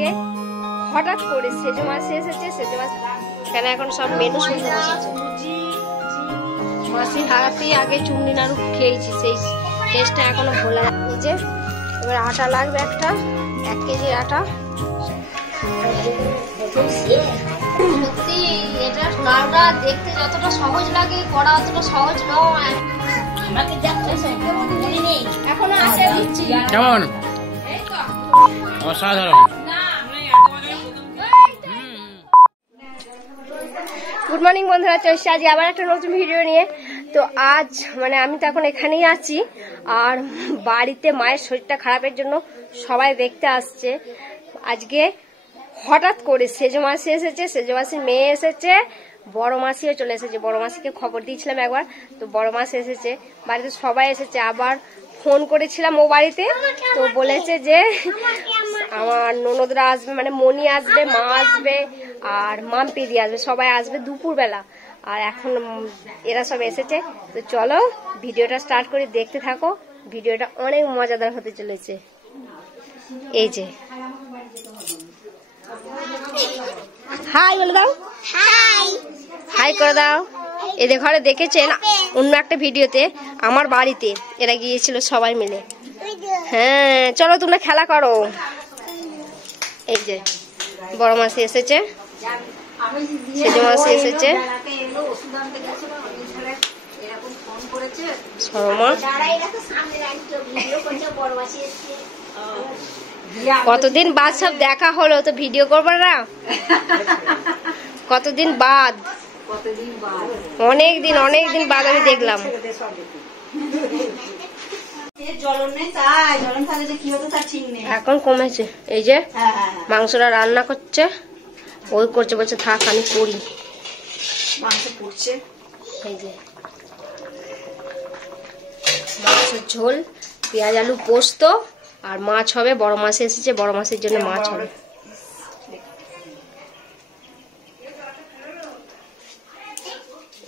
আজকে হঠাৎ করে সেজো মাসি এসেছে। সেজো মাসি কেন এখন সব মেনু শুনতে বসেছে। মাসির হাতেই আগে চুমনি নাড়ু খেয়েছি, সেই টেস্টটা এখনো ভোলা যে। এবার আটা লাগবে একটা 1 কেজি আটা। সত্যি এটা নাড়ুটা দেখতে যতটা সহজ লাগে করা অতটা সহজ নয়। এখনো আছে দিচ্ছি। কেমন? অসাধারণ। গুড মর্নিং বন্ধুরা, চলছে আজ আবার একটা নতুন ভিডিও নিয়ে। তো আজ মানে আমি তো এখন এখানেই আছি, আর বাড়িতে মায়ের শরীরটা খারাপের জন্য সবাই দেখতে আসছে। আজকে হঠাৎ করে সেজো মাসি এসেছে, সেজো মাসির মেয়ে এসেছে, বড় মাসিও চলে এসেছে। বড় মাসিকে খবর দিয়েছিলাম একবার, তো বড় মাসি এসেছে, বাড়িতে সবাই এসেছে। আবার ফোন করেছিলাম ও বাড়িতে, তো বলেছে যে আমার ননদরা আসবে, মানে মনি আসবে, মা আসবে, আর মাম্পিদি আসবে, সবাই আসবে দুপুরবেলা। আর এখন এরা সব এসেছে। তো চলো ভিডিওটা স্টার্ট করে দেখতে থাকো, ভিডিওটা অনেক মজাদার হতে চলেছে। এই যে হাই বলে দাও, হাই করে দাও। এদের ঘরে দেখেছেন অন্য একটা ভিডিওতে আমার বাড়িতে এরা গিয়েছিল সবাই মিলে। হ্যাঁ চলো তোমরা খেলা করো। এই যে বড় মাসি এসেছে, সেজো মাসি এসেছে, শর্মা। কতদিন বাদ সব দেখা হলো, তো ভিডিও করবো না? কতদিন বাদ, অনেক দিন বাদ আমি দেখলাম। এখন কমেছে। এই যে মাংসটা রান্না করছে, ওই করছে, বলছে থাক আমি করি। মাংস পুড়ছে। এই যে মাংসের ঝোল, পেঁয়াজ আলু পোস্ত, আর মাছ হবে। বড় মাসি এসেছে, বড় মাসির জন্য মাছ হবে।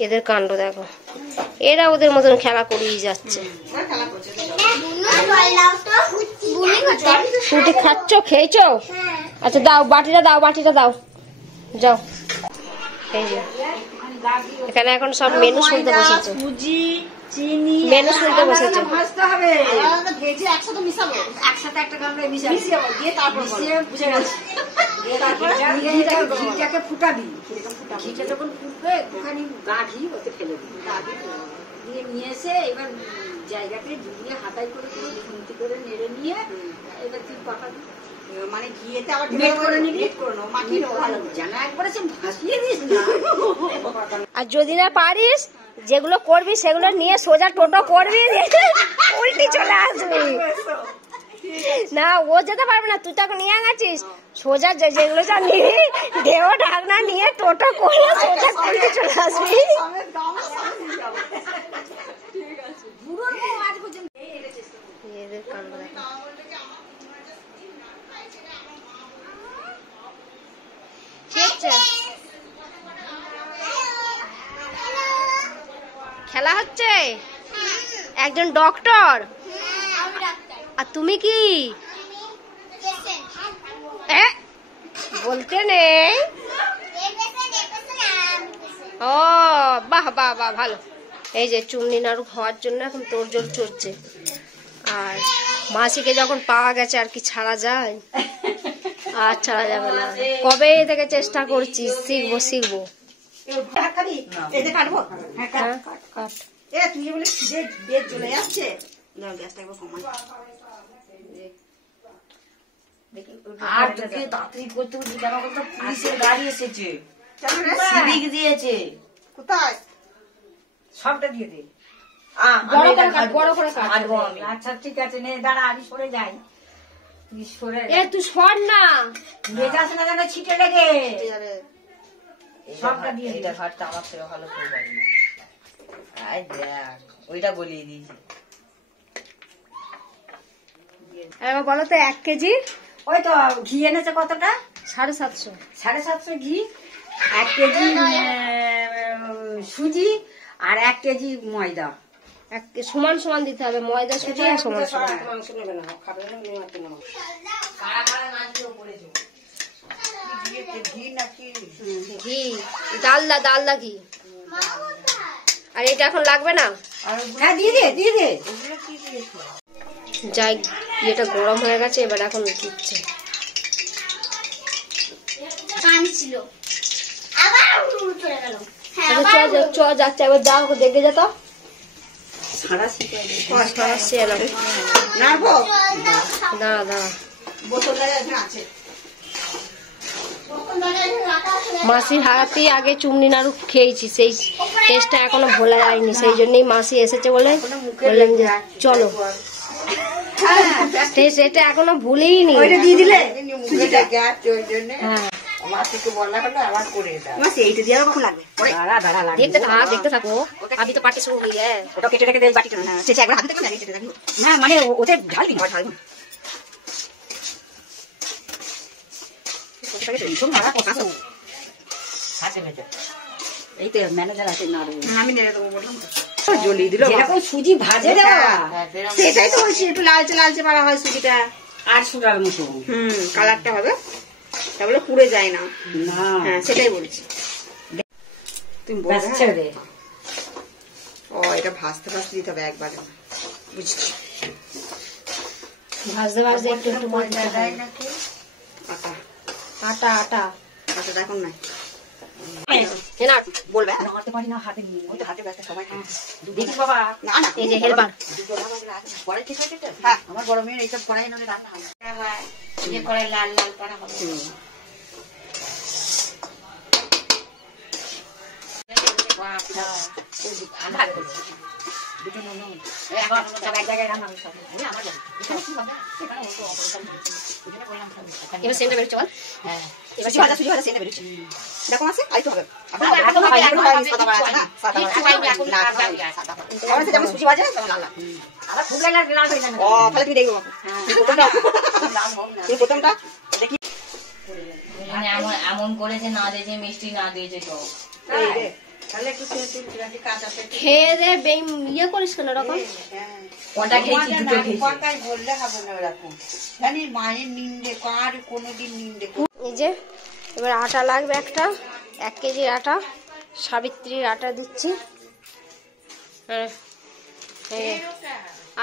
এদের কাণ্ড দেখো, এরা ওদের মতন খেলা করেই যাচ্ছে। রুটি খাচ্ছ, খেয়েছ? আচ্ছা দাও, বাটিটা দাও, বাটিটা দাও, যাও। এই যে এখানে এখন সব মেনু শুনতে বসেছে, মেনু শুনতে বসেছে। ফুটাবি, ঘিটা যখন ফুটবে একটুখানি গা ঘি ওতে ফেলে দিবি, গা ঘি দিয়ে নিয়ে এসে এবার জায়গাতে দিয়ে হাতাই করে খুন্তি করে নেড়ে নিয়ে এবার তুই পাকাবি। মানে ঘিয়েতে আবার মেট করে নিবি, মেট করে নাও, মাখিয়ে নাও ভালো জানা, একবারে সে ভাসিয়ে দিস না। আর যদি না পারিস, যেগুলো করবি সেগুলো নিয়ে সোজা টোটো করবি, উল্টি চলে আসবি। না ও যেতে পারবে না, তুই তাকে নিয়ে গেছিস, সোজা যেগুলো যা নিবি দেহ ঢাকনা নিয়ে টোটো করে সোজা উল্টি চলে আসবি। খেলা হচ্ছে, একজন ডক্টর, আর তুমি কি বলতে নেই? ও বাহ বাহ বাহ, ভালো। এই যে চুমনি নাড়ু খাওয়ার জন্য এখন তোড়জোড় চলছে। আর মাসিকে যখন পাওয়া গেছে আর কি ছাড়া যায়? আর ছাড়া যাবে না। কবে থেকে চেষ্টা করছি, শিখবো শিখবো। আর তোকে তাড়াতাড়ি করতে বলছি কেন বলতো, পুলিশের গাড়ি এসেছে, সিভিক দিয়েছে। কোথায়? সবটা দিয়ে দে, বড় করে কাট। আচ্ছা ঠিক আছে, নে দাঁড়া, আমি সরে যাই। তুই সরে, তুই সর না, বেজাস না যেন ছিটে লেগে। সবটা দিয়ে দে। ঘরটা আমার থেকে ভালো করে পারি না, দেখ ওইটা বলিয়ে দিয়েছি। এবার বলো তো 1 কেজি ওই তো ঘি এনেছে কতটা? 750। 750 ঘি, 1 কেজি সুজি, আর 1 কেজি ময়দা। সমান সমান দিতে হবে, ময়দা সুজি সমান সমান। ডালদা ঘি। আর এটা এখন লাগবে না? হ্যাঁ দিয়ে দে। যাই, এটা গরম হয়ে গেছে, এবার এখন দিচ্ছে। যাচ্ছে, এবার যাও দেখে যেত। মাসির হাতেই আগে চুমনি নাড়ু খেয়েছি, সেই টেস্টটা এখনো ভোলা যায়নি, সেই জন্যই মাসি এসেছে বলে বললাম যে চলো। সেটা এখনো ভুলেই নি। দিয়ে দিলে দেখতে থাকো, আমি তো পার্টি শুরু হই। ওটা কেটে রেখে দেয় বাটিটা। হ্যাঁ মানে ওতে ঝাল দিন, ঝাল দিন। এই তো ম্যানেজার আছে না, আমি নেড়ে দেবো বললাম। জ্বলিয়ে দিল সুজি ভাজে দেওয়া, সেটাই তো বলছি, একটু লালচে লালচে পাড়া হয় সুজিটা, আর সুগার মতো কালারটা হবে, তাহলে পুড়ে যায় না। হ্যাঁ সেটাই বলছি। তুমি ছেড়ে দে। ও এটা ভাজতে ভাজতে দিতে হবে একবারে, বুঝছি। ভাজতে ভাজতে একটু একটু আটা আটা আটা এখন নাই বলবে আমার বড় মেয়ের এইসব কড়াই নলে রান্না হয়, কড়াই লাল লাল করা হবে। দেখো আছে আইতে হবে। সুজি ভাজা তাহলে তুমি দেখবো প্রথমটা দেখি এমন করেছে, না দিয়েছে মিষ্টি, না দিয়েছে তো খেয়ে দে ইয়ে করিস কেন রকম। কোনটা খেয়েছি? দুটো খেয়েছি। বললে হবে না ওরকম, জানি মায়ের নিন্দে কার কোনোদিন নিন্দে। এই যে এবার আটা লাগবে একটা 1 কেজির আটা, সাবিত্রীর আটা দিচ্ছি। হ্যাঁ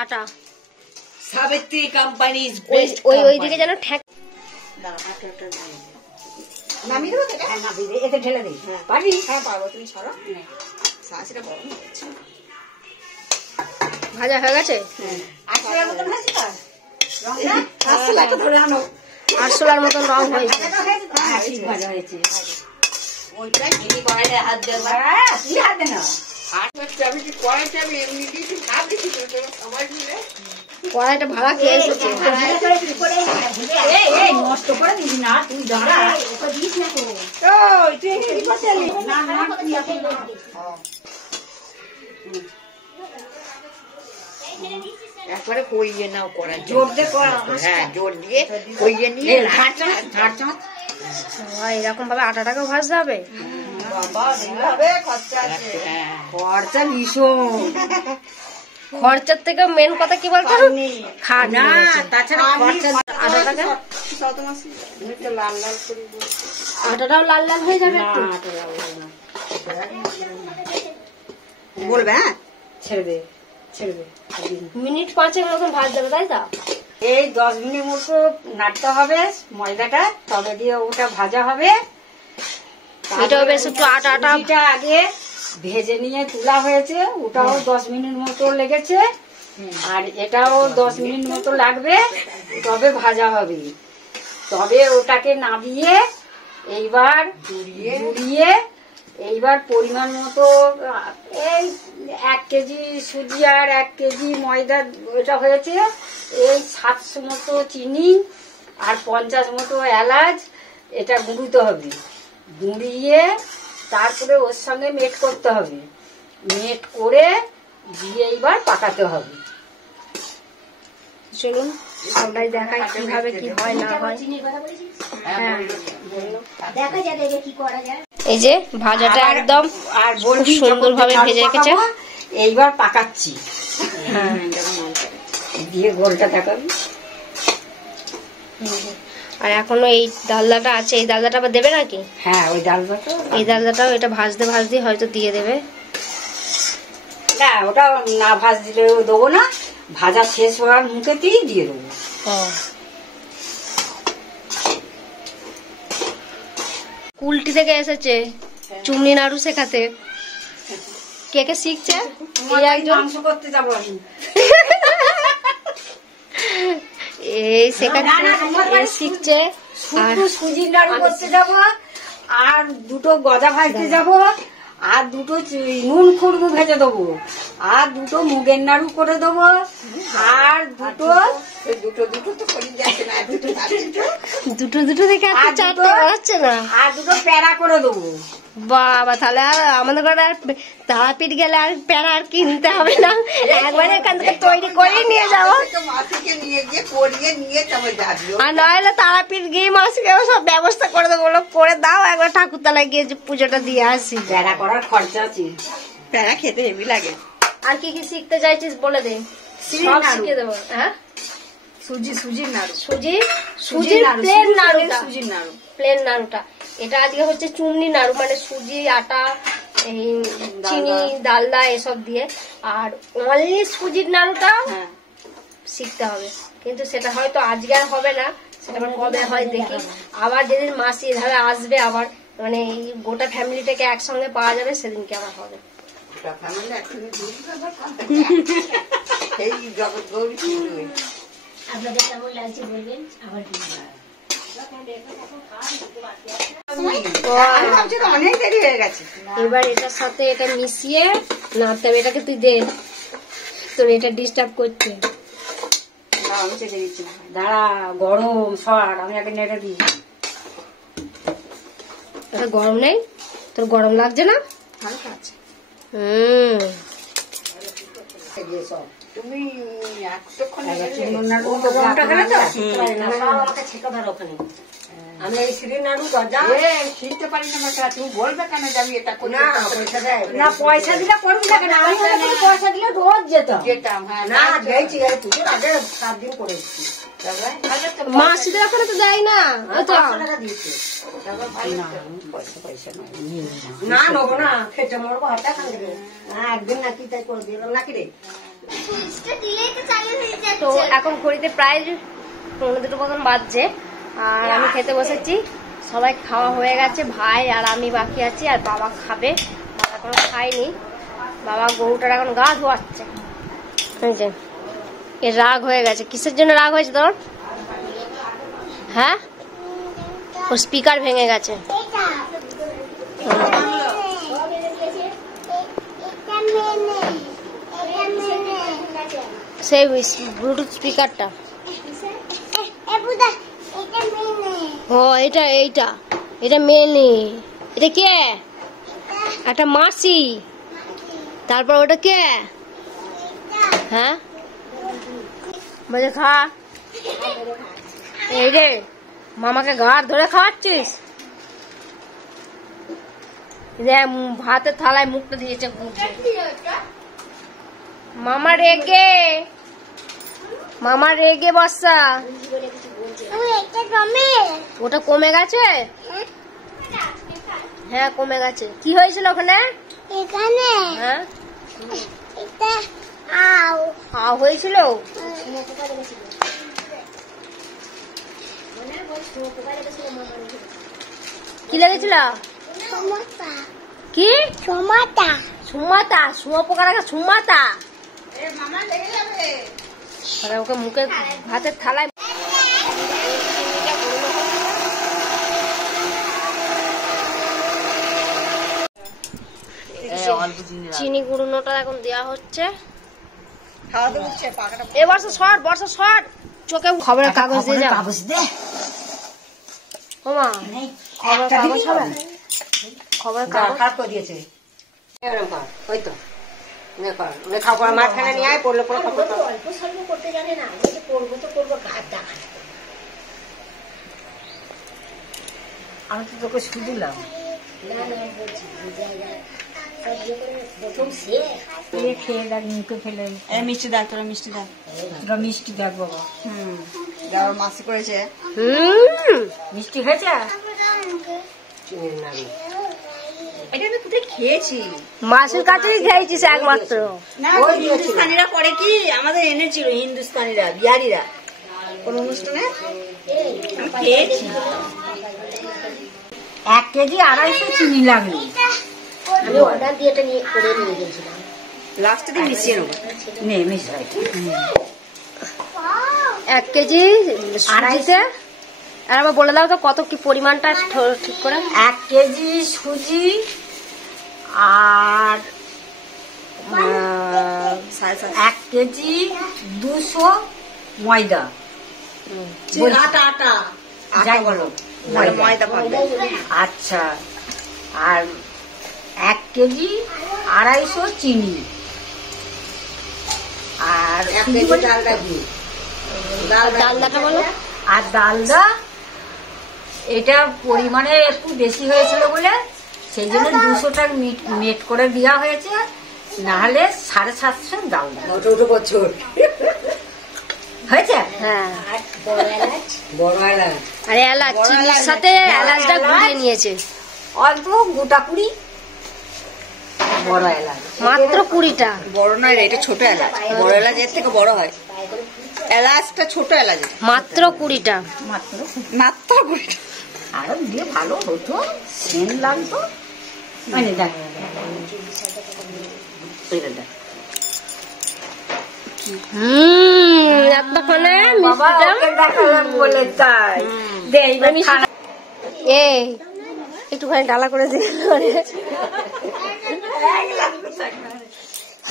আটা সাবিত্রী কোম্পানি ওইদিকে যেন ঠেক। নামিয়ে দেবো এতে ঢেলে দিই। পারি? হ্যাঁ পারবো, তুমি ছড়ো। শাঁসিটা গরম হচ্ছে, ভাজা হয়ে গেছে। আরশোলার মতন রং হয়েছে। ভাজা হয়েছে। ওইটাই চিনি কড়াইতে হাত দেবো। কি হাত দেন? কড়াইটা ভাড়া খেয়ে এসেছে। নষ্ট করে দিবি না, তুই দাঁড়া। একবারে কইয়ে নাও করা, জোর দিয়ে করা। হ্যাঁ জোর দিয়ে কইয়ে নিয়ে এরকম ভাবে আটাটাকেও ভাজতে হবে। খরচা ভীষণ। খরচার থেকে মেন কথা কি বলতো, না তাছাড়া আটাটাকে লাল লাল করে আটাটাও লাল লাল হয়ে যাবে একটু। বলবে হ্যাঁ ছেড়ে দে ছেড়ে দে। মিনিট 5 মতন ভাজতে হবে, তাই তো? এই 10 মিনিট মতো নাড়তে হবে ময়দাটা, তবে দিয়ে ওটা ভাজা হবে। এটাও বেশ একটু আটা আটা আগে ভেজে নিয়ে তোলা হয়েছে, ওটাও 10 মিনিট মতো লেগেছে, আর এটাও 10 মিনিট মতো লাগবে, তবে ভাজা হবে। তবে ওটাকে নামিয়ে এইবার জুড়িয়ে এইবার পরিমাণ মতো এই 1 কেজি সুজি আর 1 কেজি ময়দা ওটা হয়েছে, এই 700 মতো চিনি আর 50 মতো এলাচ, এটা গুঁড়িতে হবে। গুঁড়িয়ে তারপরে ওর সঙ্গে মেট করতে হবে, মেট করে দিয়ে এইবার পাকাতে হবে। চলুন সবাই দেখাই কিভাবে কি হয় না হয়। এই যে ভাজাটা একদম আর সুন্দর ভাবে ভেজে রেখেছে, এইবার পাকাচ্ছি। দিয়ে গোলটা দেখাবি। আর এখনো এই ডালদাটা আছে, এই ডালদাটা আবার দেবে নাকি? হ্যাঁ ওই ডালদাটা, এই ডালদাটাও এটা ভাজতে ভাজতে হয়তো দিয়ে দেবে। না ওটা না ভাজ দিলেও দেবো না, ভাজা শেষ হওয়ার মুখেতেই দিয়ে দেবো। কুলটি থেকে এসেছে চুমনি নাড়ু শেখাতে। কে কে শিখছে? এই একজন মাংস করতে যাবো আমি। এই শেখাচ্ছে, এই শিখছে। আর শুধু সুজির নাড়ু করতে যাবো, আর দুটো গজা ভাজতে যাবো, আর দুটো নুন খুড়বু ভেজে দেবো, আর দুটো মুগের নাড়ু করে দেবো, আর দুটো দুটো দুটো তো করি যাচ্ছে না, দুটো দুটো দুটো থেকে এত আর চারটে দুটো- বাড়াচ্ছে না। আর দুটো প্যারা করে দেবো। বাবা, তাহলে আর আমাদের ঘরে আর তারাপীঠ গেলে আর প্যারা আর কিনতে হবে না, একবারে এখান থেকে তৈরি করে নিয়ে যাবো। মাসিকে নিয়ে গিয়ে করিয়ে নিয়ে তবে যাবি। আর নইলে তারাপীঠ গিয়ে মাসিকে সব ব্যবস্থা করে দেবো, বলো করে দাও, একবার ঠাকুরতলায় গিয়ে যে পুজোটা দিয়ে আসি। প্যারা করার খরচা আছে। প্যারা খেতে হেভি লাগে। আর কি কি শিখতে চাইছিস বলে দে, সব শিখিয়ে দেবো। হ্যাঁ, সুজির নাড়ু, সুজির প্লেন নাড়ুটা, সুজির নাড়ু। প্লেন নাড়ুটা। এটা আজকে হচ্ছে চুমনি নাড়ু, মানে সুজি, আটা, এই চিনি, ডালদা এসব দিয়ে। আর অনলি সুজির নাড়ুটা হ্যাঁ শিখতে হবে, কিন্তু সেটা হয়তো আজকে আর হবে না, সেটা আবার কবে হয় দেখি। আবার যেদিন মাসি এভাবে আসবে, আবার মানে এই গোটা ফ্যামিলিটাকে একসঙ্গে পাওয়া যাবে, সেদিনকে আবার হবে। এই জগৎ গৌরী শুরু হয়ে আপনাদের কেমন লাগছে বলবেন আবার। অনেক দেরি হয়ে গেছে। এবার এটার সাথে এটা মিশিয়ে নাড়তে হবে। এটাকে তুই দে, তোর এটা ডিস্টার্ব করছে। আমি চেপে দিচ্ছি না, দাঁড়া গরম সর, আমি আগে নেড়ে দিই। এটা গরম নেই, তোর গরম লাগছে না? হালকা আছে। তুমি এতক্ষণ গরমটা গেলে তো আমাকে ছেঁকা ধরো ওখানে। আমি এই সিঁড়ির নাড়ু গজা শিখতে পারি না মাত্র, তুমি বলবে কেন যে আমি এটা করি? না পয়সা দিলে করবি না কেন? আমি মনে করি পয়সা দিলে রোজ যেতাম। যেতাম, হ্যাঁ। না গেছি, এই পুজোর আগে 7 দিন করে এসেছি। মাসিদের ওখানে তো দেয় না, ওই তো 500 টাকা দিয়েছে। পয়সা নয়, না নেবো না, খেটে মরবো হাতে খান দেবে। হ্যাঁ একদিন নাকি তাই করে দিলাম নাকি রে। তো এখন ঘড়িতে প্রায় 1:45 মতন বাজছে, আর আমি খেতে বসেছি। সবাই খাওয়া হয়ে গেছে, ভাই আর আমি বাকি আছি, আর বাবা খাবে, বাবা এখনো খায়নি। বাবা গরুটার এখন গা ধোয়াচ্ছে। এই যে এর রাগ হয়ে গেছে। কিসের জন্য রাগ হয়েছে তোর? হ্যাঁ, ও স্পিকার ভেঙে গেছে। সেই ব্লুটুথ স্পিকারটা। ও এটা এইটা এটা মেনে, এটা কে? একটা মাসি। তারপর ওটা কে? হ্যাঁ বলে খা। এই রে, মামাকে ঘাড় ধরে খাওয়াচ্ছিস? ভাতের থালায় মুখটা দিয়েছে। মামা রেগে, মামা রেগে বর্ষা। ওটা কমে গেছে? হ্যাঁ কমে গেছে। কি হয়েছিল ওখানে? হ্যাঁ হাও হয়েছিল। কি লেগেছিল? কি সুমাতা? সুমাতা? শুয়োপোকা রাখা সুমাতা? ওকে মুখে ভাতের থালায় চিনি গুঁড়োটা এখন দেওয়া হচ্ছে। এ বর্ষা শর্ট, বর্ষা শর্ট, চোখে খবরের কাগজ দিয়ে যাও। ওমা খবরের কাগজ হবে? খবরের কাগজ করে দিয়েছে। ওই তো খাওয়া মাঝখানে নিয়ে আয়, পড়লে পড়ে খবর অল্প স্বল্প করতে জানে না, করবো তো করবো গাছ দেখা। আমি তো তোকে শুধিলাম। খেয়ে দেখ, মুখে ফেলে। মিষ্টি দেখ, তোরা মিষ্টি দেখ, তোরা মিষ্টি দেখ বাবা। যাওয়ার মাসি করেছে মিষ্টি হয়েছে। এটা আমি কোথায় খেয়েছি? মাসির কাছেই খেয়েছিস একমাত্র। না ওই হিন্দুস্তানিরা করে কি আমাদের এনেছিল, হিন্দুস্তানিরা বিহারিরা কোন অনুষ্ঠানে আমি খেয়েছি। 1 কেজি 250 চিনি লাগলো। আমি অর্ডার দিয়ে এটা নিয়ে করে নিয়ে গেছিলাম। লাস্টে দিয়ে মিশিয়ে নেবো। নে মিশাই। 1 কেজি সুজিতে, আর আবার বলে দাও তো কত কি পরিমাণটা ঠিক করে। 1 কেজি সুজি আর 1 কেজি 200 ময়দা। আটা আটা যাই বলো ময়দা পাবে। আচ্ছা, আর 1 কেজি 250 চিনি, আর 1 কেজি ডালডা দিয়ে ডালদাটা বলো। আর ডালদা এটা পরিমাণে একটু বেশি হয়েছিল বলে সেই জন্য 200টা মেট করে দেওয়া হয়েছে, নাহলে 750 ডালদা ওটা বছর হয়েছে। হ্যাঁ, বড় এলাচ আর এলাচ চিনির সাথে এলাচটা গুলিয়ে নিয়েছে। অল্প গোটা 20 বড় এলাচ, মাত্র 20টা। বড় নয় রে, এটা ছোট এলাচ। বড় এলাচ এর থেকে বড় হয়, এলাচটা ছোট এলাচ। মাত্র 20টা। মাত্র। মাত্র 20। আরো দিয়ে ভালো হতো, সেন লাগতো। মানে দেখ এতক্ষণে বাবা মিষ্টিটা ওকে দেখালাম বলে তাই। দে এইবার খানা। এই একটুখানি ডালা করে দিল।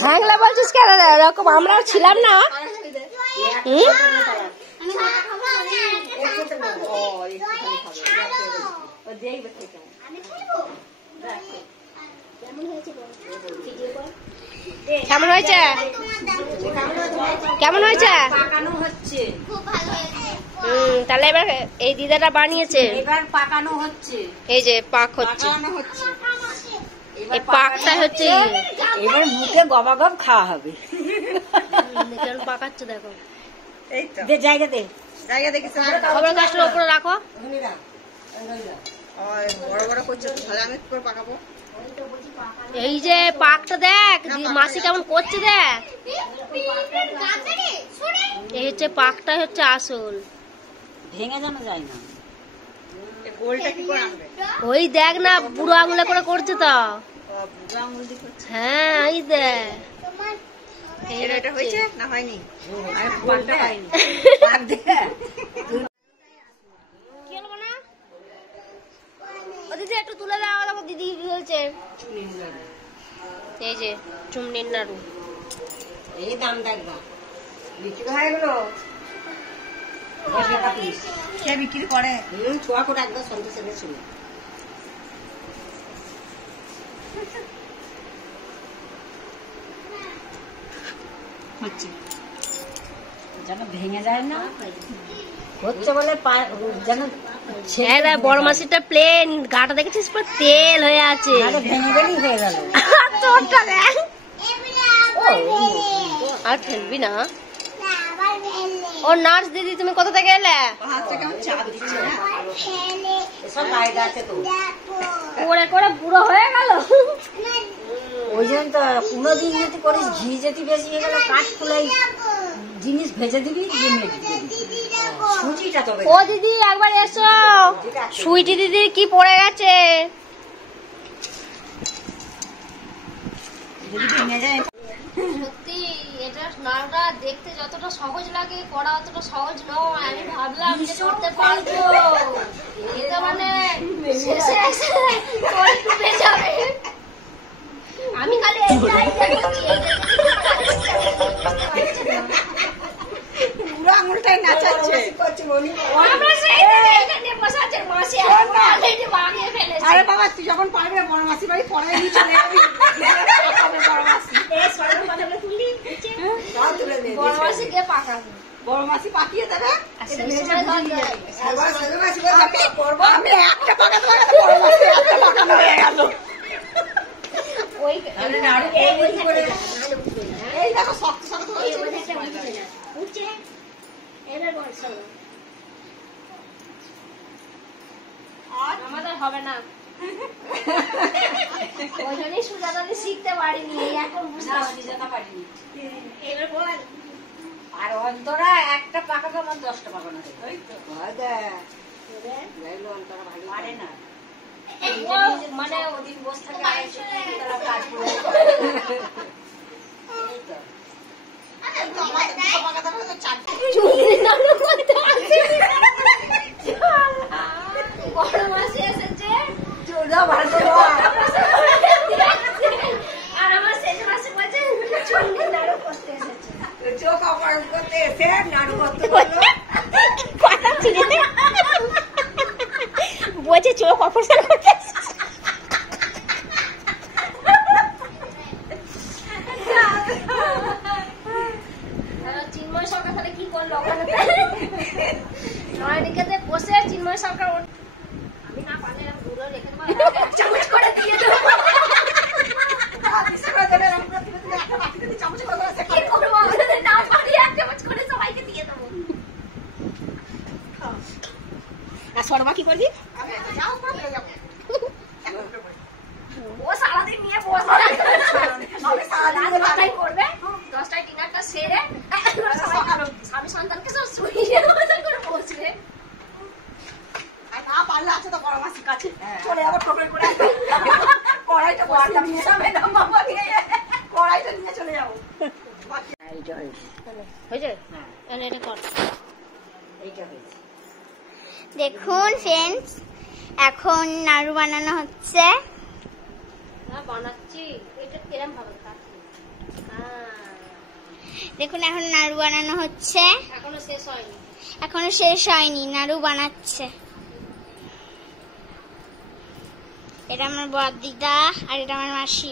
হ্যাংলা বলছিস কেন? এরকম আমরাও ছিলাম না। কেমন হয়েছে? কেমন হয়েছে? পাকানো হচ্ছে। তাহলে এবার এই দিদাটা বানিয়েছে। এবার পাকানো হচ্ছে। এই যে পাক হচ্ছে, পাকানো হচ্ছে। এই পাকটা হচ্ছে। এবার মুখে গবাগব খাওয়া হবে। কেমন পাকাচ্ছে দেখো। এই তো দে জায়গা দে। জায়গা দেখিস না? খবর গাছটার উপরে রাখো। বড় বড় করছে তো, তাহলে আমি কি করে পাকাবো? এই যে পাকটা দেখ মাসি কেমন করছে দেখ। এই হচ্ছে পাকটা হচ্ছে আসল। ভেঙে যেন যায় না। এই গোলটা কি করে আনবে? ওই দেখ না বুড়ো আঙুলে করে করছে তো। বুড়ো আঙুল দিয়ে করছে। হ্যাঁ এই দেখ। এটা হয়েছে না হয়নি? আর পাকটা হয়নি। পাক দে। কি হলো না? ও দিদি একটু তুলে দাও, দেখো দিদি কি বলছে। এই যে চুমনির নাড়ু। এই দাম দেখবা বিক্রি হয়ে গেল। কে বিক্রি করে? ছোয়া করে একদম সন্তোষের ছিল। হচ্ছে যেন ভেঙে যায় না, হচ্ছে বলে যেন হ্যাঁ রে, বড় মাসিটা প্লেন, গাটা দেখেছিস পুরো তেল হয়ে আছে। ভেঙে গেলেই হয়ে গেল। তোরটা দেখ। আর ফেলবি না। ও নার্স দিদি তুমি কোথা থেকে এলে? হাতটা কেমন চাপ দিচ্ছে না? সব বাইরে আছে তো। করে করে বুড়ো হয়ে গেল। ওই জন্য তো কোনোদিন যদি করিস ঘি যদি বেশি হয়ে গেল কাঠ খুলে জিনিস ভেজে দিবি, দিয়ে মেজে দিবি। সুজিটা তবে ও দিদি একবার এসো, সুইটি দিদি কি পড়ে গেছে। যদি ভেঙে যায়। সত্যি এটা নাড়ুটা দেখতে যতটা সহজ লাগে করা অতটা সহজ নয়। আমি ভাবলাম যে করতে পারবো, এটা মানে শেষে এসে করে ডুবে যাবে। আমি খালি পুরো আঙুলটাই নাচাচ্ছে। আমরা সেই এখানে বসে আছে মাসি অলরেডি বানিয়ে ফেলেছে। আরে বাবা তুই যখন পারবি বড় মাসি বাড়ি পরে নিয়ে চলে যাবি। বড় মাসি এই সরল কথাটা তুলি নিচে বড় মাসি গিয়ে পাকাবে। বড় মাসি পাকিয়ে দেবে। সেই সময় আমি একটা পাকাতে পাকাতে বড় মাসি একটা পাকানো হয়ে গেল। ওই এই দেখো শক্ত শক্ত হয়েছে। উঠছে এবার বল চলো। হবে না। ওই জন্যই সুজাতা শিখতে পারিনি, এখন বুঝতে পারছি। পারিনি। এবার বল। আর অন্তরা একটা পাকাবে আমার 10টা পাকানো দেবে। পারে না। মানে ওদিন বসে থাকে আড়াইশো টাকা কাজ করে। এই তো। বড় মাসি এসেছে আর আমার শেষ মাসে বলছে চুন্নি নাড়ু করতে এসেছে। চোখ অপারেশন করতে এসে নাড়ু করতে বললো। বলছে চোখ অপারেশন করতে এসেছে। চিন্ময় সরকার তাহলে কি করলো ওখানে? নয়দিকে বসে চিন্ময় সরকার আমি না পারলে দূরে রেখে দেবো, এক চামচ করে দিয়ে দেবো। কি করবো? না পারি এক চামচ করে সবাইকে দিয়ে দেবো। আর শর্মা কি করবি? ও সারাদিন নিয়ে বসে রাত করবে, 10টায় ডিনারটা সেরে স্বামী সন্তানকে সব শুয়ে করে বসবে। না পারলে আছে তো বড় মাসির কাছে চলে যাবো টোটো করে। কড়াইটা নিয়ে যাবে না মামা, নিয়ে কড়াইটা নিয়ে চলে যাবো। এইটা হয়েছে। হয়েছে? হ্যাঁ, এটা কর। এইটা হয়েছে। দেখুন ফ্রেন্ডস, এখন নাড়ু বানানো হচ্ছে। না বানাচ্ছি, এটা কিরম ভাবে খাচ্ছি। দেখুন এখন নাড়ু বানানো হচ্ছে, এখনো শেষ হয়নি। এখনো শেষ হয়নি, নাড়ু বানাচ্ছে। এটা আমার বড় দিদা আর এটা আমার মাসি।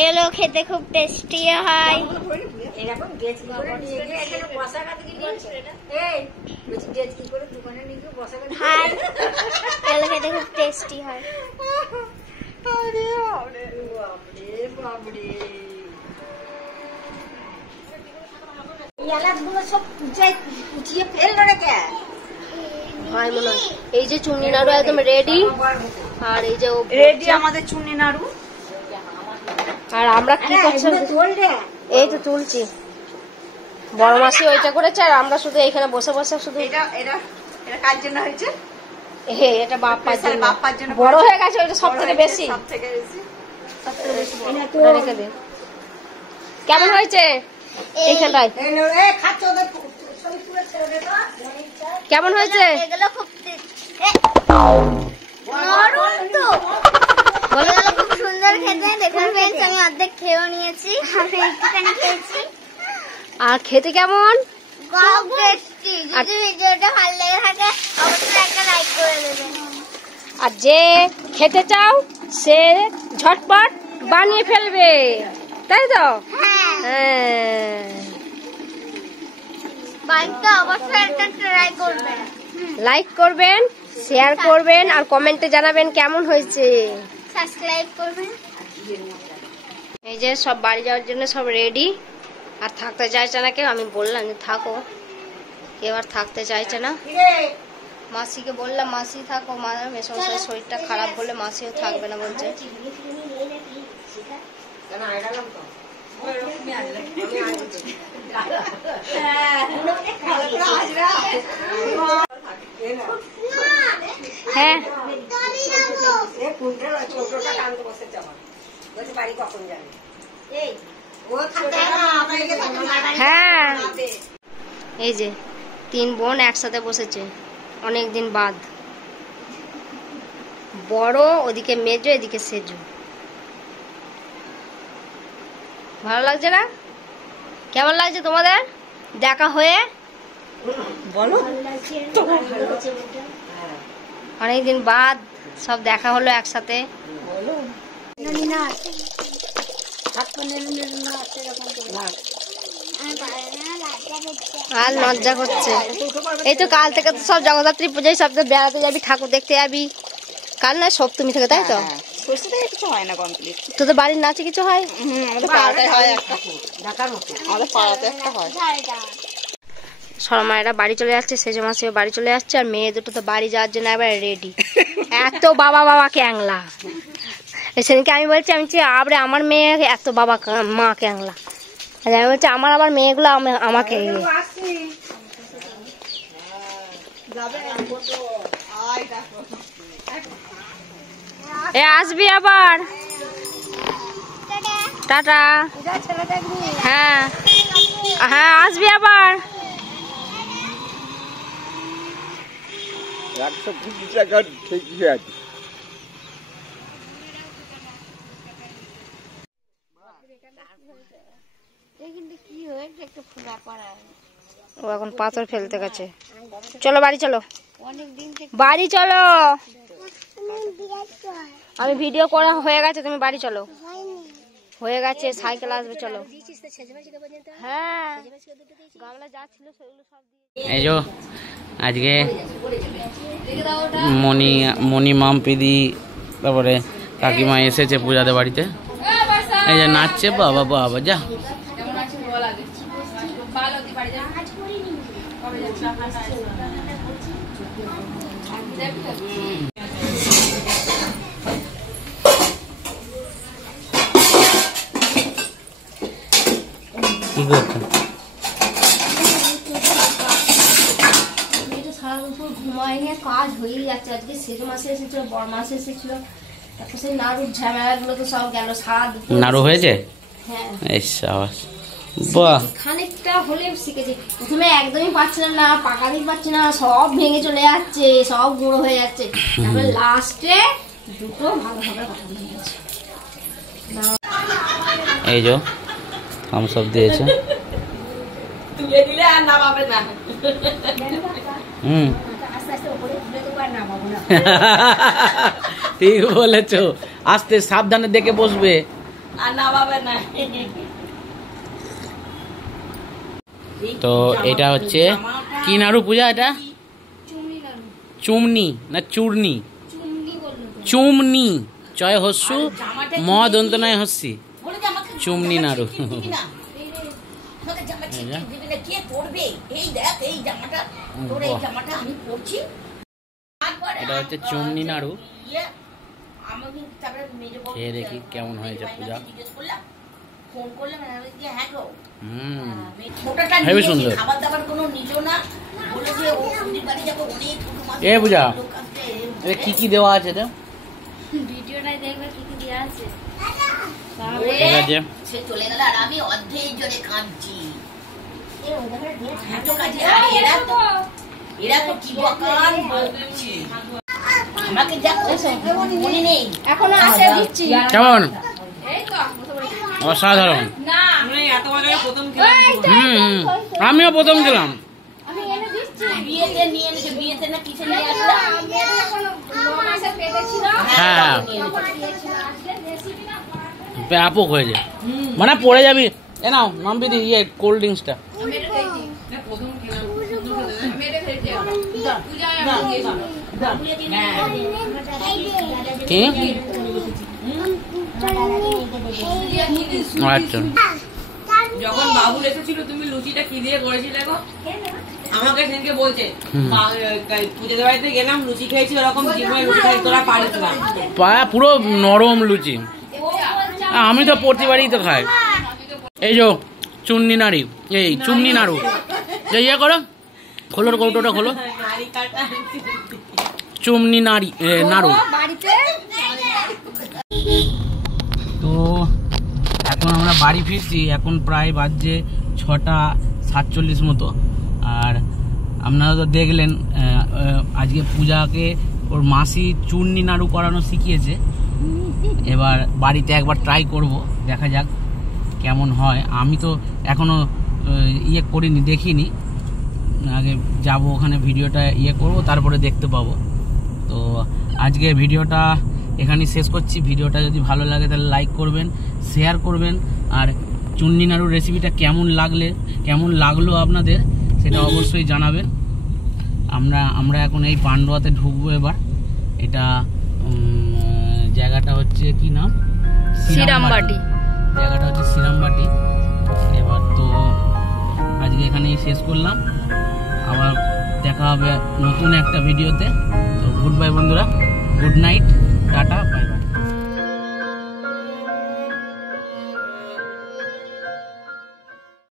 এগুলো খেতে খুব টেস্টি হয়। এরকম ডেচকি করে নিয়ে গিয়ে এখানে বসা কাটে কি বলছো? এই বলছি ডেচকি করে দোকানে নিয়ে গিয়ে বসা কাটে। আর এগুলো খেতে খুব টেস্টি হয়। বাবরে বাবরে। এলাচগুলো সব কুচিয়ে ফেললো রে কে? হয় মনে হয়। এই যে চুনি নাড়ু একদম রেডি, আর এই যে রেডি আমাদের চুন্নি নাড়ু। আর আমরা কি করছি? তোল রে। এই তো তুলছি। বড় মাসি ওইটা করেছে আর আমরা শুধু এখানে বসে বসে শুধু এটা এটা এটা কার জন্য হয়েছে? এটা বাপ্পার জন্য। বাপ্পার জন্য বড় হয়ে গেছে ওইটা সব থেকে বেশি। সব থেকে বেশি বড়। ওটা রেখে দে। কেমন হয়েছে এইখানটায়? খাচ্ছ ওদের কেমন হয়েছে? এগুলো খুব নরম তো, এগুলো খুব সুন্দর খেতে। দেখুন ফ্রেন্ডস, আমি অর্ধেক খেয়েও নিয়েছি, আমি একটুখানি খেয়েছি। আর খেতে কেমন? খুব টেস্টি। যদি ভিডিওটা ভালো লেগে থাকে অবশ্যই একটা লাইক করে দেবেন। আর যে খেতে চাও সে ঝটপট বানিয়ে ফেলবে, তাই তো? হ্যাঁ, বাড়িতে অবশ্যই একটা ট্রাই করবেন। লাইক করবেন, শেয়ার করবেন আর কমেন্টে জানাবেন কেমন হয়েছে। সাবস্ক্রাইব করবেন। এই যে সব বাড়ি যাওয়ার জন্য সব রেডি। আর থাকতে চাইছে না কেউ, আমি বললাম যে থাকো, কেউ আর থাকতে চাইছে না। মাসিকে বললাম মাসি থাকো, মেসমশাইয়ের শরীরটা খারাপ বলে মাসিও থাকবে না বলছে। হ্যাঁ হ্যাঁ, এই যে 3 বোন একসাথে বসেছে অনেকদিন বাদ। বড় ওদিকে মেজো, এদিকে সেজো। ভালো লাগছে না? কেমন লাগছে তোমাদের দেখা হয়ে? বলো। অনেকদিন বাদ সব দেখা হলো একসাথে। আর লজ্জা করছে। এই তো কাল থেকে তো সব জগদ্ধাত্রী পুজোয় সব বেড়াতে যাবি, ঠাকুর দেখতে যাবি। কাল না সপ্তমী থেকে, তাই তো? ষষ্ঠী থেকে কিছু হয় না কমপ্লিট। তোদের বাড়ির নাচে কিছু হয়? আমাদের পাড়াতে হয় একটা, ঢাকার মতো আমাদের পাড়াতে একটা হয়। সব মায়েরা বাড়ি চলে যাচ্ছে, সেজো মাসিও বাড়ি চলে যাচ্ছে, আর মেয়ে দুটো তো বাড়ি যাওয়ার জন্য এবার রেডি। এত বাবা বাবা ক্যাংলা, সেদিনকে আমি বলছি আবরে আমার মেয়ে এত বাবা মা ক্যাংলা, আমি বলছি আমার আবার মেয়েগুলো আমাকে আসবি আবার। টাটা। হ্যাঁ হ্যাঁ আসবি আবার। 120 টাকা ঠিকই আছে। ও এখন পাথর ফেলতে গেছে। চলো বাড়ি চলো, বাড়ি চলো। আমি ভিডিও করা হয়ে গেছে, তুমি বাড়ি চলো। হয়ে গেছে, সাইকেল আসবে, চলো। হ্যাঁ গামলা যা ছিল সেগুলো সব দিয়ে। এই যে আজকে মনি মামপিদি তারপরে কাকিমা এসেছে পূজাতে বাড়িতে। এই যে নাচছে, বাবা বাবা যা। কি করছো? ঘুমাইনি, কাজ হয়ে যাচ্ছে। আজকে সেজো মাসে এসেছিল, বড় মাসে এসেছিল, তারপর সেই নাড়ুর ঝামেলা গুলো তো সব গেল। নাড়ু হয়েছে? হ্যাঁ বাহ, খানিকটা হলে শিখেছি। প্রথমে একদমই পাচ্ছিলাম না, পাকাতেই পাচ্ছি না, সব ভেঙে চলে যাচ্ছে, সব গুঁড়ো হয়ে যাচ্ছে। তারপরে লাস্টে দুটো ভালোভাবে কথা দিয়ে গেছে। এই যে থামস আপ দিয়েছে। তুলে দিলে আর নামাবে না। ঠিক বলেছো, আস্তে সাবধানে দেখে বসবে, আর নামাবে না। তো এটা হচ্ছে কি নাড়ু পূজা? এটা চুমনি না চূর্ণি? চুমনি, চয় হস্যু ম দন্ত নয় হস্যি, চুমনি নাড়ু। এটা হচ্ছে চুমনি নাড়ু। খেয়ে দেখি কেমন হয়েছে পূজা। হেবি সুন্দর। এ পূজা, এটা কি কি দেওয়া আছে? ভিডিওটাই দেখবে কি কি দেওয়া আছে। ঠিক আছে, সে চলে গেল আর আমি অর্ধেক জোরে কাঁদছি। এরা তো কি বকান বলছি, আমাকে যা মনে নেই এখনো আছে, দিচ্ছি। কেমন? এই তো অসাধারণ। না এত বড় প্রথম খেলাম। আমিও প্রথম খেলাম। আমি এনে দিচ্ছি। বিয়েতে নিয়ে এসে, বিয়েতে না কিসে নিয়ে আসলাম? হ্যাঁ ব্যাপক হয়েছে, মানে পড়ে যাবি। এ নাও মাম্পিদি ইয়ে কোল্ড ড্রিঙ্কসটা। কি? আচ্ছা, যখন বাবুল এসেছিল তুমি লুচিটা কি দিয়ে করেছিলে গো? আমাকে সেদিনকে বলছে পুজো বাড়িতে গেলাম, লুচি খেয়েছি, ওরকম জীবনে লুচি খাই তোরা পারিস না। পুরো নরম লুচি। আমি তো প্রতিবারই তো খাই। এই যে চুন্নি নাড়ি, এই চুমনি নাড়ু। ইয়ে করো, খোলো কৌটোটা খোলো। চুমনি নাড়ি নাড়ু। তো এখন আমরা বাড়ি ফিরছি, এখন প্রায় বাজছে 6:47 মতো। আর আপনারা তো দেখলেন আজকে পূজাকে ওর মাসি চূর্ণি নাড়ু করানো শিখিয়েছে। এবার বাড়িতে একবার ট্রাই করব, দেখা যাক কেমন হয়। আমি তো এখনো ইয়ে করিনি, দেখিনি। আগে যাব ওখানে, ভিডিওটা ইয়ে করব, তারপরে দেখতে পাবো। তো আজকে ভিডিওটা এখানেই শেষ করছি। ভিডিওটা যদি ভালো লাগে তাহলে লাইক করবেন, শেয়ার করবেন, আর চূর্ণি নাড়ুর রেসিপিটা কেমন লাগলো আপনাদের সেটা অবশ্যই জানাবেন। আমরা এখন এই পান্ডুয়াতে ঢুকবো। এবার এটা জায়গাটা হচ্ছে কি নাম? শ্রীরামবাটি। জায়গাটা হচ্ছে শ্রীরামবাটি। এবার তো আজকে এখানেই শেষ করলাম। আবার দেখা হবে নতুন একটা ভিডিওতে। তো গুড বাই বন্ধুরা, good night, tata, bye bye.